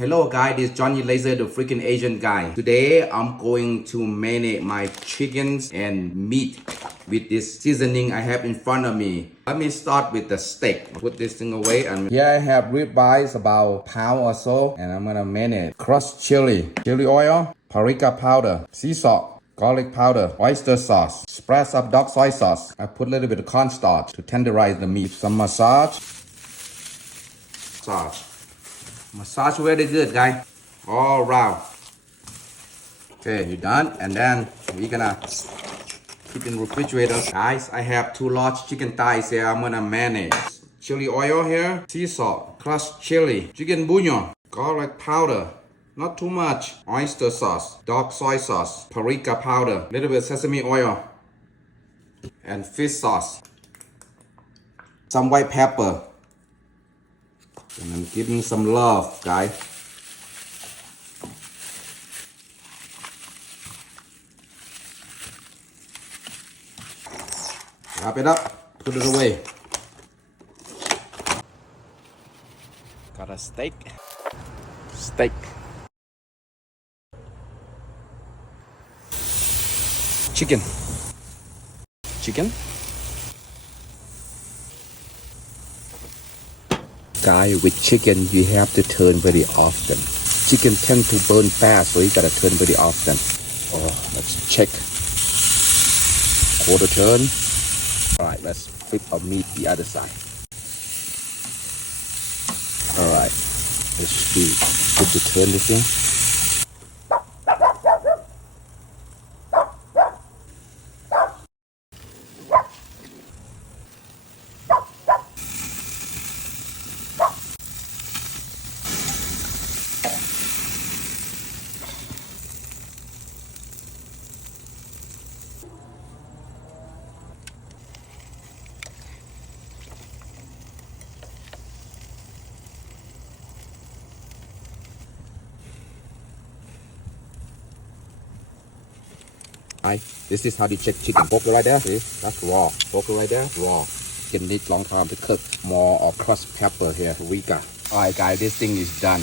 Hello guys, this is Johnny Laser, the freaking Asian guy. Today I'm going to marinate my chickens and meat with this seasoning I have in front of me. Let me start with the steak. Put this thing away, and here I have rib eyes about a pound or so, and I'm gonna marinate. Crushed chili oil, paprika powder, sea salt, garlic powder, oyster sauce, splash of dark soy sauce. I put a little bit of cornstarch to tenderize the meat. Some massage. Massage very good, guys. All around. Okay, you're done. And then we're gonna keep in refrigerator. Guys, I have 2 large chicken thighs here. I'm gonna marinate. Chili oil here, sea salt, crushed chili, chicken bouillon, garlic powder. Not too much. Oyster sauce, dark soy sauce, paprika powder, little bit of sesame oil, and fish sauce. Some white pepper. And I'm giving some love, guys. Wrap it up, put it away. Got a steak. Chicken. Guys, with chicken, you have to turn very often. Chicken tend to burn fast, so you gotta turn very often. Oh, let's check. Quarter turn. All right, let's flip our meat the other side. All right, let's do good to turn this thing. Right, this is how you check chicken. Poke it right there, see? That's raw. Poke it right there, raw. Chicken needs long time to cook. More of crushed pepper here, paprika. Alright guys, this thing is done.